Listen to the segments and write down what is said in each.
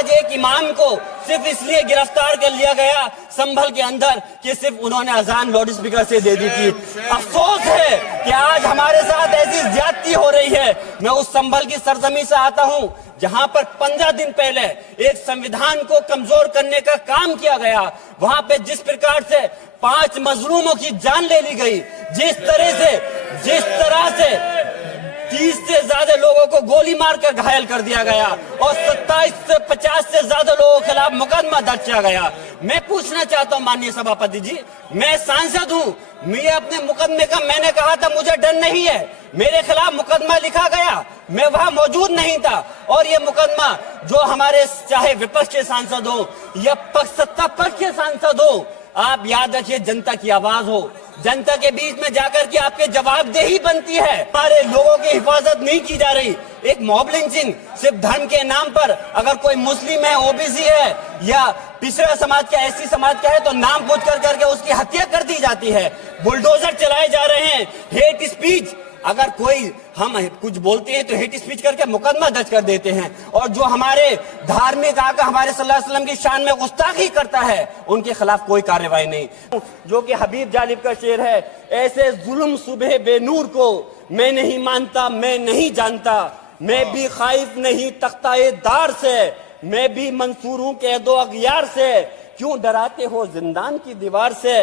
आज एक इमाम को सिर्फ इसलिए गिरफ्तार कर लिया गया संभल के अंदर कि सिर्फ उन्होंने अजान लाउड स्पीकर से दे दी थी। अफसोस है कि आज हमारे साथ ऐसी ज्यादती हो रही है। मैं उस संभल की सरजमी से आता हूं जहां पर 15 दिन पहले एक संविधान को कमजोर करने का काम किया गया। वहां पे जिस प्रकार से 5 मजलूमों की जान ले ली गई, जिस तरह से 30 से ज्यादा लोगों को गोली मारकर घायल कर दिया गया और 27 से 50 से ज्यादा लोगों के खिलाफ मुकदमा दर्ज किया गया। मैं पूछना चाहता हूं माननीय सभापति जी, मैं सांसद हूं, मैं अपने मुकदमे का मैंने कहा था मुझे डर नहीं है, मेरे खिलाफ मुकदमा लिखा गया, मैं वहां मौजूद नहीं था और ये मुकदमा जो हमारे चाहे विपक्ष के सांसद हो या सत्ता पक्ष के सांसद हो, आप याद रखिए जनता की आवाज हो, जनता के बीच में जाकर के आपके जवाबदेही बनती है। हमारे लोगों की हिफाजत नहीं की जा रही। एक मॉब लिंचिंग सिर्फ धर्म के नाम पर, अगर कोई मुस्लिम है, ओबीसी है या पिछड़ा समाज का, एससी समाज का है तो नाम पूछ कर करके उसकी हत्या कर दी जाती है। बुलडोजर चलाए जा रहे हैं। हेट स्पीच, अगर कोई हम कुछ बोलते हैं तो हेट स्पीच करके मुकदमा दर्ज कर देते हैं और जो हमारे धार्मिक आका हमारे सल्लल्लाहु अलैहि वसल्लम की शान में गुस्ताखी करता है उनके खिलाफ कोई कार्रवाई नहीं। जो कि हबीब जालिब का शेर है, ऐसे जुल्म सुबह बेनूर को मैं नहीं मानता, मैं नहीं जानता, मैं भी खाइफ नहीं तख्ताए दार से, मैं भी मंसूर हूं कैदो अगयार से, क्यों डराते हो जिंदान की दीवार से,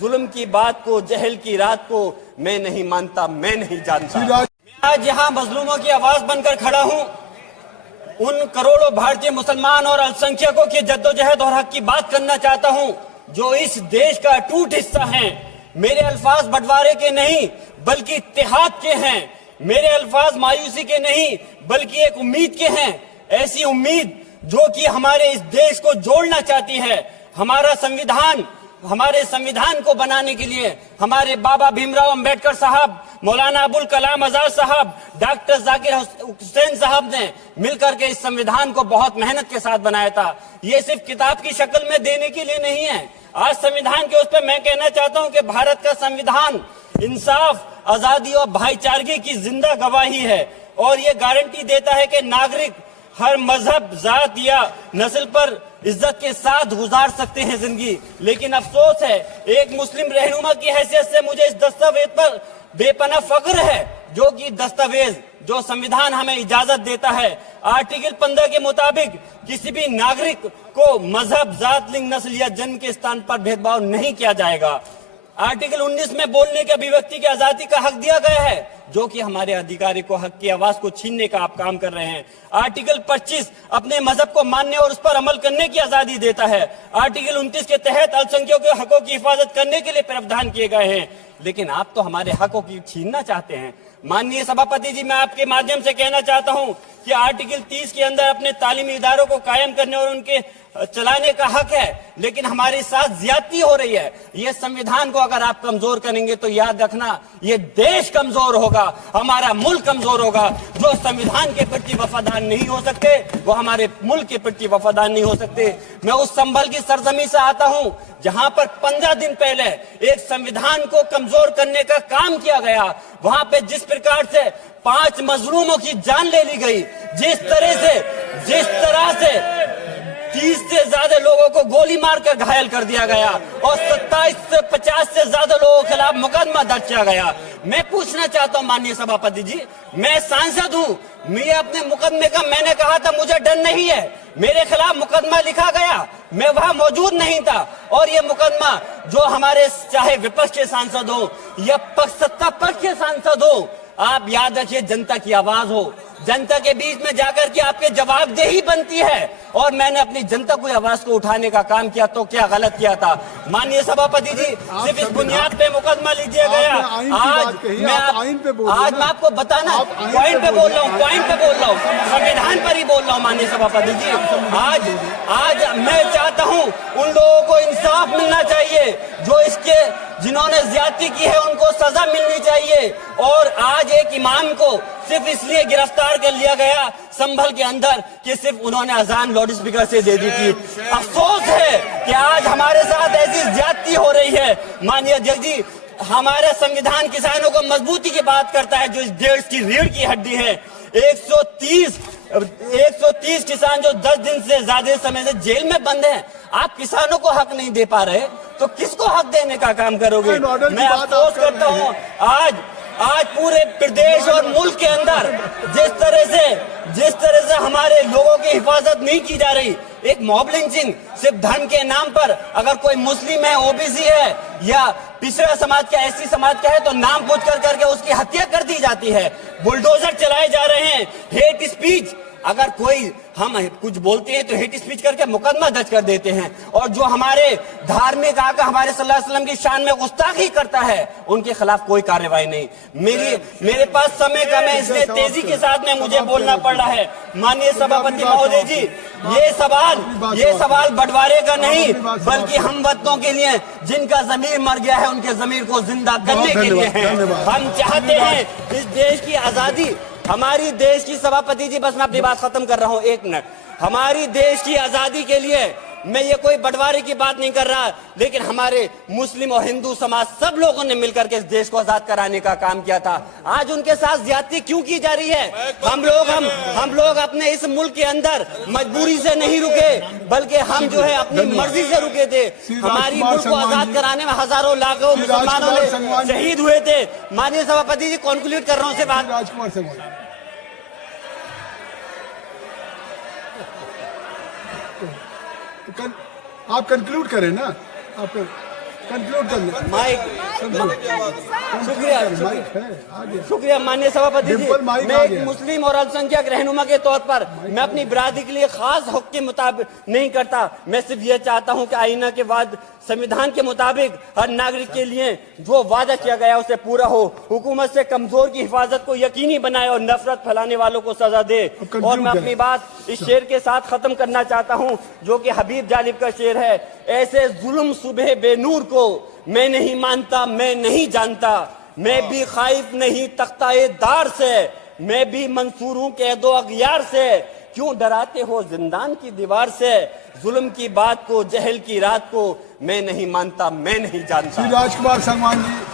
जुल्म की बात को, जहल की रात को मैं नहीं मानता, मैं नहीं जानता। आज यहाँ मजलूमों की आवाज बनकर खड़ा हूँ, उन करोड़ों भारतीय मुसलमान और अल्पसंख्यकों की जद्दोजहद और हक की बात करना चाहता हूँ जो इस देश का अटूट हिस्सा हैं। मेरे अल्फाज बंटवारे के नहीं बल्कि इत्तेहाद के हैं। मेरे अल्फाज मायूसी के नहीं बल्कि एक उम्मीद के हैं, ऐसी उम्मीद जो कि हमारे इस देश को जोड़ना चाहती है। हमारे संविधान को बनाने के लिए हमारे बाबा भीमराव अंबेडकर साहब, मौलाना अबुल कलाम आजाद साहब, डॉक्टर जाकिर हुसैन साहब ने मिलकर के इस संविधान को बहुत मेहनत के साथ बनाया था। ये सिर्फ किताब की शक्ल में देने के लिए नहीं है। आज संविधान के उस पर मैं कहना चाहता हूं कि भारत का संविधान इंसाफ, आजादी और भाईचारगी की जिंदा गवाही है और ये गारंटी देता है कि नागरिक हर मजहब, जात या नस्ल पर इज्जत के साथ गुजार सकते हैं जिंदगी। लेकिन अफसोस है, एक मुस्लिम रहनुमा की हैसियत से मुझे इस दस्तावेज पर बेपनाह फख्र है जो कि दस्तावेज जो संविधान हमें इजाजत देता है। आर्टिकल 15 के मुताबिक किसी भी नागरिक को मजहब, जात, लिंग, नस्ल या जन्म के स्थान पर भेदभाव नहीं किया जाएगा। आर्टिकल 19 में बोलने के अभिव्यक्ति की आजादी का हक दिया गया है जो कि हमारे अधिकारी को हक की आवाज को छीनने का आप काम कर रहे हैं। आर्टिकल 25 अपने मजहब को मानने और उस पर अमल करने की आजादी देता है। आर्टिकल 29 के तहत अल्पसंख्यकों के हकों की हिफाजत करने के लिए प्रावधान किए गए हैं। लेकिन आप तो हमारे हकों की छीनना चाहते हैं। माननीय सभापति जी, मैं आपके माध्यम से कहना चाहता हूं कि आर्टिकल 30 के अंदर अपने तालीमी इदारों को कायम करने और उनके चलाने का हक है, लेकिन हमारे साथ ज्यादती हो रही है। ये संविधान को अगर आप कमजोर करेंगे तो याद रखना ये देश कमजोर होगा, हमारा मुल्क कमजोर होगा। जो संविधान के प्रति वफादार नहीं हो सकते वो हमारे मुल्क के प्रति वफादार नहीं हो सकते। मैं उस संभल की सरजमी से आता हूं जहां पर 15 दिन पहले एक संविधान को कमजोर करने का काम किया गया। वहां पे जिस प्रकार से 5 मजलूमों की जान ले ली गई, जिस तरह से 30 से ज्यादा लोगों को गोली मारकर घायल कर दिया गया और 27 से 50 से ज्यादा लोगों के खिलाफ मुकदमा दर्ज किया गया। मैं पूछना चाहता हूं माननीय सभापति जी, मैं सांसद हूं, मैं अपने मुकदमे का मैंने कहा था मुझे डर नहीं है, मेरे खिलाफ मुकदमा लिखा गया, मैं वहां मौजूद नहीं था और ये मुकदमा जो हमारे चाहे विपक्ष के सांसद हो या सत्ता पक्ष के सांसद हो, आप याद रखिए जनता की आवाज हो, जनता के बीच में जाकर के आपके जवाबदेही बनती है और मैंने अपनी जनता की आवाज को उठाने का काम किया तो क्या गलत किया था। माननीय सभापति जी, सिर्फ इस बुनियाद पे मुकदमा लीजिए गया। आज मैं आपको बताना पॉइंट पे बोल रहा हूँ, संविधान पर ही बोल रहा हूँ। माननीय सभापति जी, आज मैं चाहता हूँ उन लोगों को इंसाफ मिलना चाहिए जिन्होंने ज्यादती की है, उनको सजा मिलनी चाहिए। और आज एक इमाम को सिर्फ इसलिए गिरफ्तार कर लिया गया संभल के अंदर कि सिर्फ उन्होंने अजान लाउड स्पीकर से दे दी थी। अफसोस है कि आज हमारे साथ ऐसी ज्यादती हो रही है। माननीय अध्यक्ष जी, हमारा संविधान किसानों को मजबूती की बात करता है जो इस देश की रीढ़ की हड्डी है। 130 130 किसान जो 10 दिन से ज्यादा समय से जेल में बंद हैं, आप किसानों को हक नहीं दे पा रहे, तो किसको हक देने का काम करोगे? मैं अफसोस करता हूं आज पूरे प्रदेश और मुल्क के अंदर जिस तरह से हमारे लोगों की हिफाजत नहीं की जा रही, एक मॉब लिंचिंग सिर्फ धर्म के नाम पर, अगर कोई मुस्लिम है, ओबीसी है या पिछड़ा समाज का, एससी समाज का है, तो नाम पूछ करके उसकी हत्या कर दी जाती है, बुलडोजर चलाए जा रहे हैं, हेट स्पीच, अगर कोई हम कुछ बोलते हैं तो हेट स्पीच करके मुकदमा दर्ज कर देते हैं, और जो हमारे धार्मिक आका हमारे सल्लल्लाहु अलैहि वसल्लम की शान में गुस्ताखी करता है, उनके खिलाफ कोई कार्रवाई नहीं। मेरे पास समय कम है, इसलिए तेजी के साथ में मुझे बोलना पड़ रहा है। माननीय सभापति महोदय जी, ये सवाल बंटवारे का नहीं, बल्कि हम वतनों के लिए, जिनका जमीर मर गया है, उनके जमीर को जिंदा करने के लिए है। हम चाहते हैं इस देश की आजादी, हमारी देश की, सभापति जी बस मैं अपनी बात खत्म कर रहा हूं, 1 मिनट, हमारी देश की आजादी के लिए मैं ये कोई बंटवारे की बात नहीं कर रहा, लेकिन हमारे मुस्लिम और हिंदू समाज सब लोगों ने मिलकर के इस देश को आजाद कराने का काम किया था। आज उनके साथ ज्यादती क्यों की जा रही है? हम लोग अपने इस मुल्क के अंदर मजबूरी से नहीं रुके, बल्कि हम जो है अपनी मर्जी से रुके थे। हमारी मुल्क को आजाद कराने में हजारों लाखों मुसलमानों ने शहीद हुए थे। माननीय सभापति जी, कॉन्क्लूड कर रहा हूँ से बात। राजकुमार से आप कंक्लूड करें ना, आप कंक्लूड कर लें। माइक, शुक्रिया माननीय सभापति जी। मैं एक मुस्लिम और अल्पसंख्यक रहनुमा के तौर पर मैं अपनी बिरादरी के लिए खास हक के मुताबिक नहीं करता। मैं सिर्फ ये चाहता हूं कि आईना के बाद संविधान के मुताबिक हर नागरिक के लिए जो वादा किया गया उसे पूरा हो, हुकूमत से कमजोर की हिफाजत को यकीनी बनाए और नफरत फैलाने वालों को सजा दे। और मैं अपनी बात इस शेर के साथ खत्म करना चाहता हूं, जो कि हबीब जालिब का शेर है। ऐसे जुल्म सुबह बेनूर को मैं नहीं मानता, मैं नहीं जानता, मैं भी खाइफ नहीं तख्ताए दार से, मैं भी मंसूर हूं कैदो अगयार से, क्यों डराते हो जिंदान की दीवार से, जुल्म की बात को, जहल की रात को मैं नहीं मानता, मैं नहीं जानता। श्री राजकुमार संगवान जी।